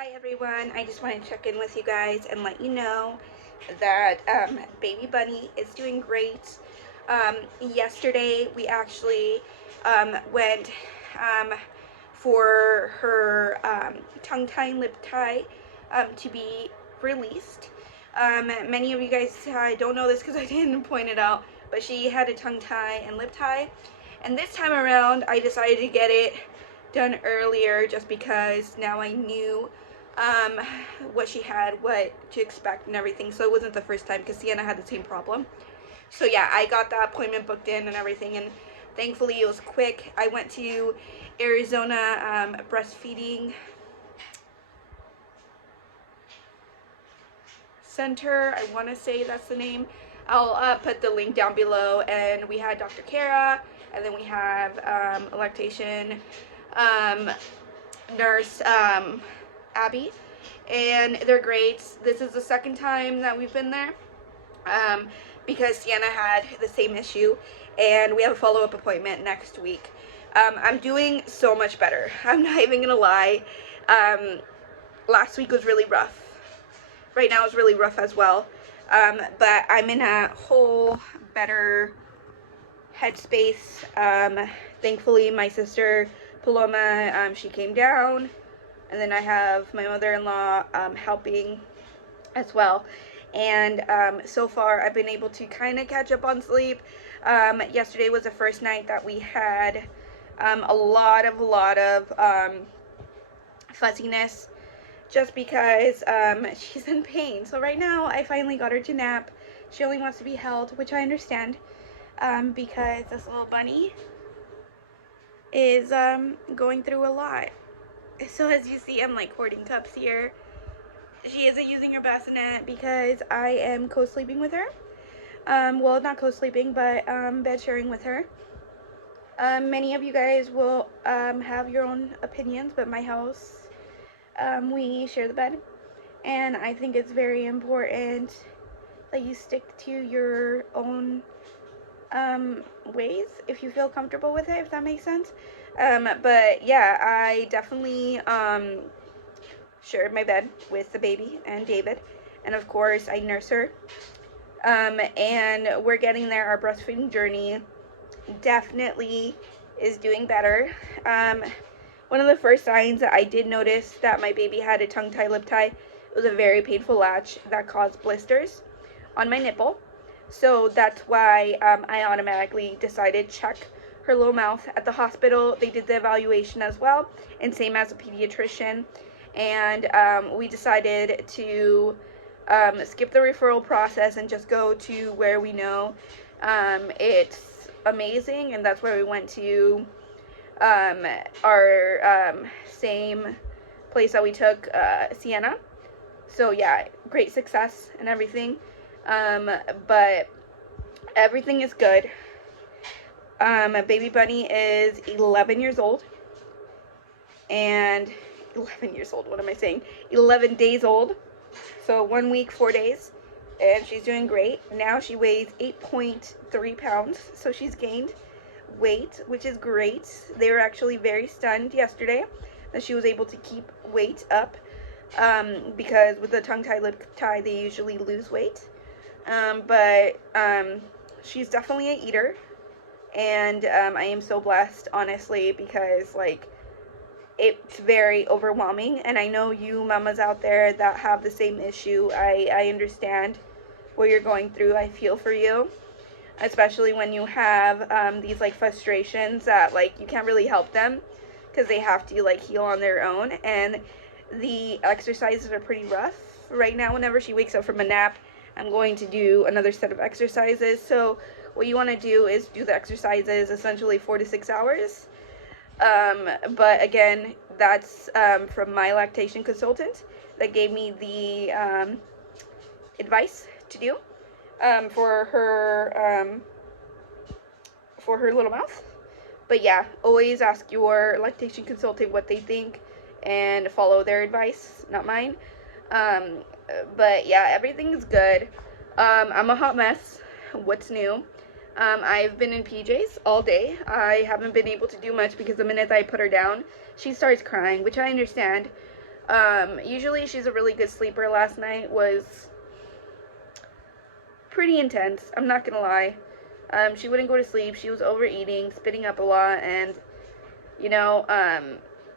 Hi everyone, I just want to check in with you guys and let you know that Baby Bunny is doing great. Yesterday we actually went um, for her tongue tie and lip tie to be released. Many of you guys don't know this because I didn't point it out, but she had a tongue tie and lip tie. And this time around I decided to get it done earlier just because now I knew um, what she had, what to expect and everything. So it wasn't the first time because Sienna had the same problem. So yeah, I got that appointment booked in and everything, and thankfully it was quick. I went to Arizona Breastfeeding Center. I want to say that's the name. I'll put the link down below. And we had Dr. Kara, and then we have a lactation nurse, Abby, and they're great. This is the second time that we've been there because Sienna had the same issue, and we have a follow-up appointment next week. I'm doing so much better. I'm not even gonna lie. Last week was really rough. Right now is really rough as well. But I'm in a whole better headspace. Thankfully, my sister Paloma, she came down, and then I have my mother-in-law helping as well. And so far I've been able to kind of catch up on sleep. Yesterday was the first night that we had a lot of fuzziness, just because she's in pain. So right now I finally got her to nap. She only wants to be held, which I understand, because this little bunny is going through a lot. So as you see, I'm like hoarding cups here. She isn't using her bassinet because I am co-sleeping with her. Well, not co-sleeping, but bed sharing with her. Many of you guys will have your own opinions, but my house, we share the bed, and I think it's very important that you stick to your own ways if you feel comfortable with it, if that makes sense. But yeah, I definitely shared my bed with the baby and David, and of course I nurse her. And we're getting there. Our breastfeeding journey definitely is doing better. One of the first signs that I did notice that my baby had a tongue tie, lip tie, was a very painful latch that caused blisters on my nipple. So that's why I automatically decided to check her little mouth at the hospital. They did the evaluation as well, and same as a pediatrician. And we decided to skip the referral process and just go to where we know it's amazing, and that's where we went to our same place that we took Sienna. So yeah, great success and everything. But everything is good. Baby Bunny is 11 years old, and 11 years old, what am I saying? 11 days old. So 1 week, 4 days, and she's doing great. Now she weighs 8.3 pounds, so she's gained weight, which is great. They were actually very stunned yesterday that she was able to keep weight up, because with the tongue tie, lip tie, they usually lose weight. But she's definitely an eater, and I am so blessed, honestly, because like it's very overwhelming, and I know you mamas out there that have the same issue. I understand what you're going through. I feel for you, especially when you have these like frustrations that like you can't really help them because they have to like heal on their own, and the exercises are pretty rough right now. Whenever she wakes up from a nap, I'm going to do another set of exercises. So what you want to do is do the exercises essentially 4 to 6 hours. But again, that's from my lactation consultant that gave me the advice to do for her little mouth. But yeah, always ask your lactation consultant what they think and follow their advice, not mine. But yeah, everything's good. I'm a hot mess. What's new? I've been in PJs all day. I haven't been able to do much because the minute I put her down, she starts crying, which I understand. Usually she's a really good sleeper. Last night was pretty intense, I'm not gonna lie. She wouldn't go to sleep. She was overeating, spitting up a lot, and,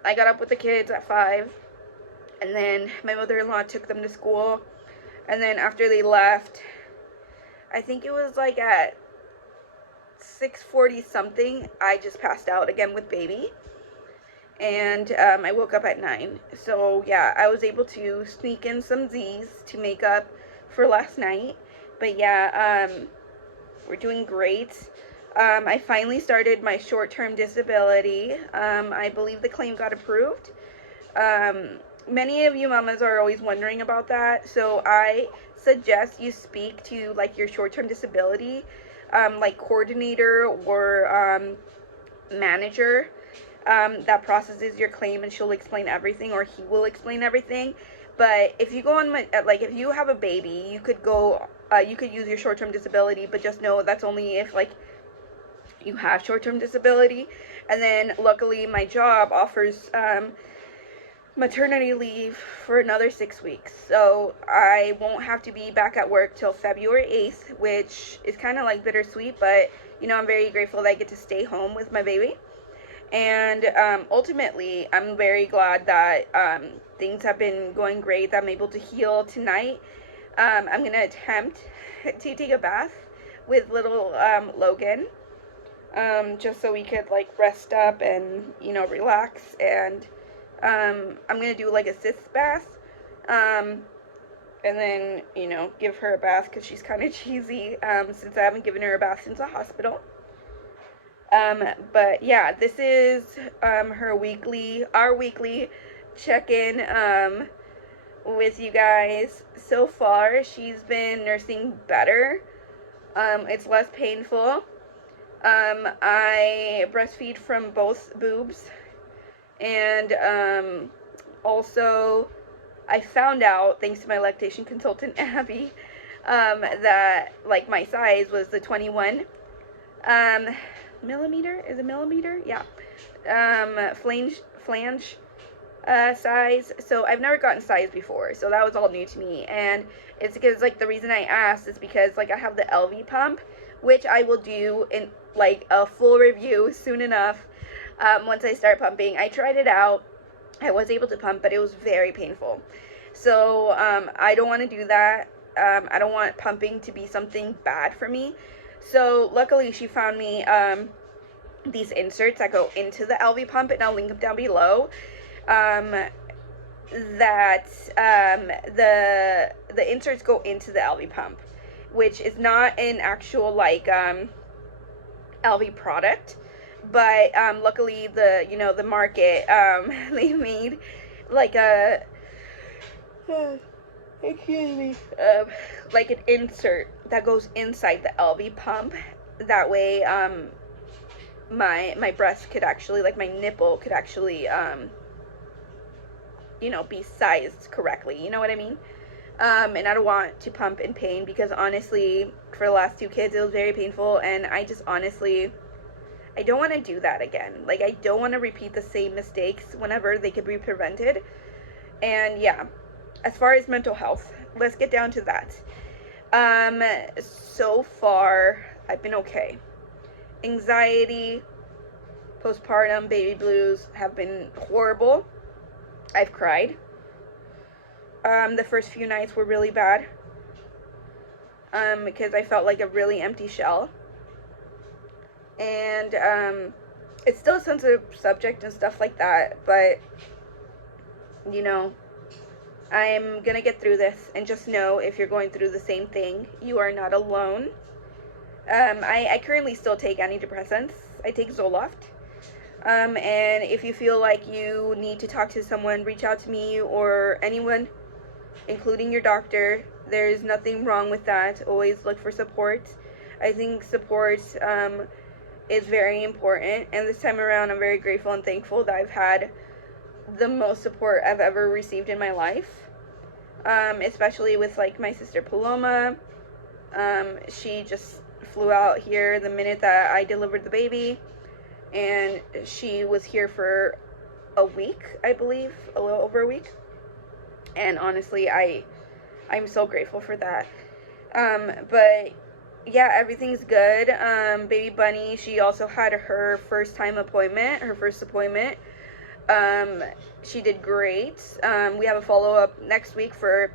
I got up with the kids at 5, and then my mother-in-law took them to school, and then after they left, I think it was like at 6:40 something, I just passed out again with baby, and I woke up at 9. So yeah, I was able to sneak in some Z's to make up for last night. But yeah, we're doing great. I finally started my short-term disability. I believe the claim got approved. Many of you mamas are always wondering about that, so I suggest you speak to like your short-term disability like coordinator or manager that processes your claim, and she'll explain everything, or he will explain everything. But if you go on if you have a baby, you could go you could use your short-term disability, but just know that's only if like you have short-term disability. And then luckily my job offers maternity leave for another 6 weeks, so I won't have to be back at work till February 8th, which is kind of like bittersweet, but I'm very grateful that I get to stay home with my baby. And ultimately I'm very glad that things have been going great, that I'm able to heal tonight. I'm gonna attempt to take a bath with little Logan, just so we could like rest up and relax. And I'm gonna do like a sitz bath, and then give her a bath because she's kind of cheesy, since I haven't given her a bath since the hospital. But yeah, this is our weekly check-in with you guys. So far she's been nursing better. It's less painful. I breastfeed from both boobs. And also I found out, thanks to my lactation consultant Abby, that like my size was the 21 millimeter, is it millimeter? Yeah. Flange size. So I've never gotten size before, so that was all new to me. And it's because like the reason I asked is because like I have the LV pump, which I will do in like a full review soon enough. Once I start pumping, I tried it out. I was able to pump, but it was very painful. So I don't want to do that. I don't want pumping to be something bad for me. So luckily she found me these inserts that go into the LV pump, and I'll link them down below. That the inserts go into the LV pump, which is not an actual like LV product. But luckily the market they made like a excuse me like an insert that goes inside the LV pump. That way my breast could actually, like my nipple could actually be sized correctly, you know what I mean? And I don't want to pump in pain, because honestly for the last 2 kids it was very painful, and I just honestly I don't want to do that again. Like, I don't want to repeat the same mistakes whenever they could be prevented. And yeah, as far as mental health, let's get down to that. So far, I've been okay. Anxiety, postpartum, baby blues have been horrible. I've cried. The first few nights were really bad. Because I felt like a really empty shell. And it's still a sensitive subject and stuff like that, but I'm gonna get through this. And just know, if you're going through the same thing, you are not alone. I currently still take antidepressants. I take Zoloft. And if you feel like you need to talk to someone, reach out to me or anyone, including your doctor. There's nothing wrong with that. Always look for support. I think support is very important, and this time around I'm very grateful and thankful that I've had the most support I've ever received in my life, especially with like my sister Paloma. She just flew out here the minute that I delivered the baby, and she was here for a week, I believe, a little over a week. And honestly, I'm so grateful for that. But yeah, everything's good. Baby Bunny, she also had her first appointment. Um, she did great. We have a follow-up next week for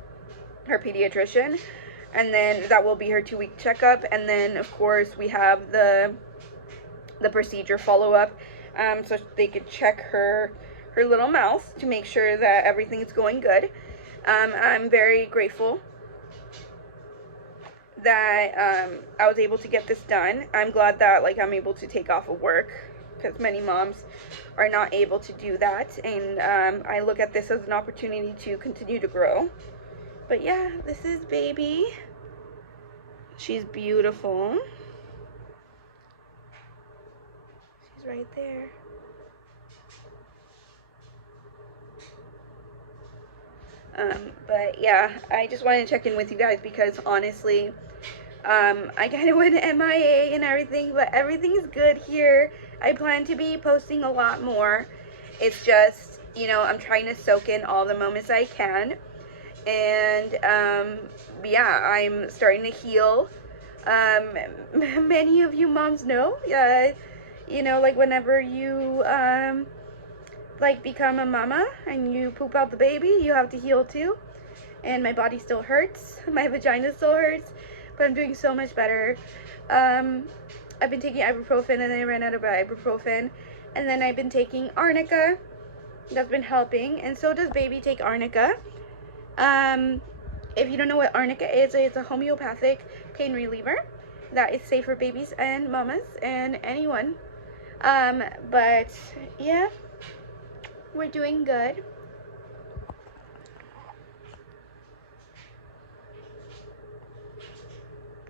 her pediatrician, and then that will be her 2-week checkup, and then of course we have the procedure follow-up, so they could check her little mouth to make sure that everything's going good. I'm very grateful that I was able to get this done. I'm glad that like I'm able to take off of work, because many moms are not able to do that, and I look at this as an opportunity to continue to grow. But yeah, this is baby. She's beautiful. She's right there. But yeah, I just wanted to check in with you guys because honestly, I kind of went MIA and everything, but everything's good here. I plan to be posting a lot more. It's just, you know, I'm trying to soak in all the moments I can. And yeah, I'm starting to heal. Many of you moms know, you know, like whenever you like become a mama and you poop out the baby, you have to heal too. And my body still hurts, my vagina still hurts, but I'm doing so much better. I've been taking ibuprofen, and then I ran out of ibuprofen, and then I've been taking arnica. That's been helping, and so does baby take arnica. If you don't know what arnica is, it's a homeopathic pain reliever that is safe for babies and mamas and anyone. But yeah, we're doing good.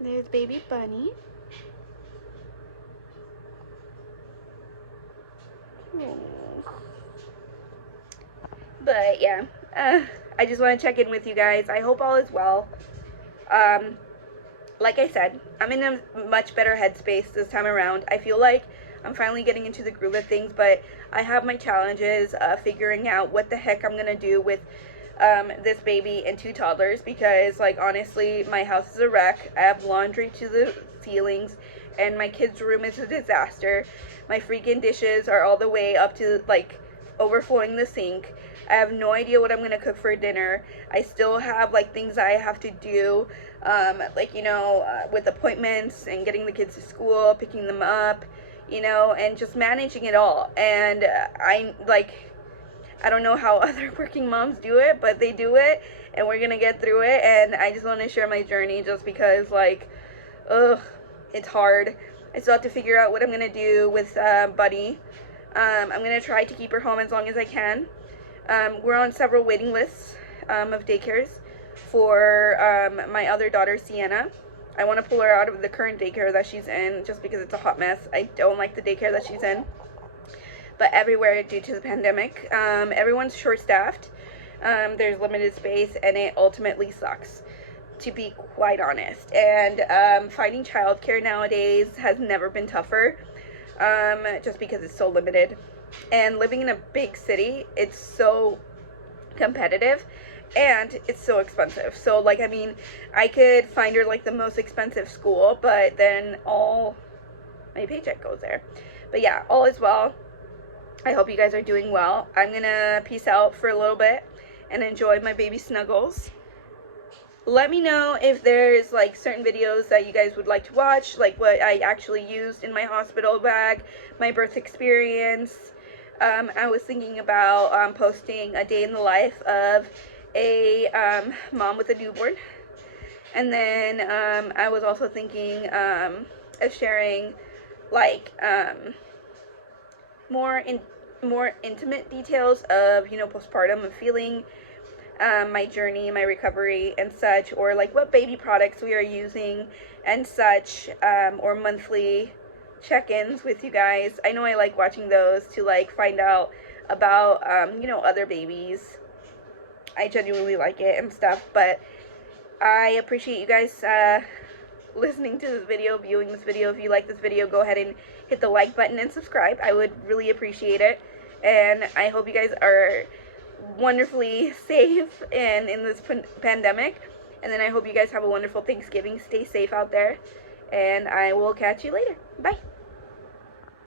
There's baby Bunny. But yeah, I just want to check in with you guys. I hope all is well. Like I said, I'm in a much better headspace this time around. I feel like I'm finally getting into the groove of things, but I have my challenges figuring out what the heck I'm gonna do with this baby and 2 toddlers, because like honestly, my house is a wreck. I have laundry to the ceilings, and my kids' room is a disaster. My freaking dishes are all the way up to like overflowing the sink. I have no idea what I'm gonna cook for dinner. I still have like things I have to do, like, you know, with appointments and getting the kids to school, picking them up, you know, and just managing it all. And I don't know how other working moms do it, but they do it, and we're gonna get through it. And I just want to share my journey, just because like, ugh, it's hard. I still have to figure out what I'm gonna do with Buddy. I'm gonna try to keep her home as long as I can. We're on several waiting lists of daycares for my other daughter, Sienna. I want to pull her out of the current daycare that she's in just because it's a hot mess. I don't like the daycare that she's in. But everywhere, due to the pandemic, everyone's short-staffed. There's limited space, and it ultimately sucks, to be quite honest. And finding childcare nowadays has never been tougher, just because it's so limited. And living in a big city, it's so competitive, and it's so expensive. So like, I mean, I could find her like the most expensive school, but then all my paycheck goes there. But yeah, all is well. I hope you guys are doing well. I'm gonna peace out for a little bit and enjoy my baby snuggles. Let me know if there's like certain videos that you guys would like to watch, like what I actually used in my hospital bag, my birth experience. I was thinking about posting a day in the life of a mom with a newborn. And then I was also thinking of sharing like more intimate details of, you know, postpartum, of feeling, my journey, my recovery and such, or like what baby products we are using and such, or monthly check-ins with you guys. I know I like watching those to like find out about you know, other babies. I genuinely like it and stuff. But I appreciate you guys listening to this video, viewing this video. If you like this video, go ahead and hit the like button and subscribe. I would really appreciate it. And I hope you guys are wonderfully safe and in this pandemic. And then I hope you guys have a wonderful Thanksgiving. Stay safe out there. And I will catch you later. Bye.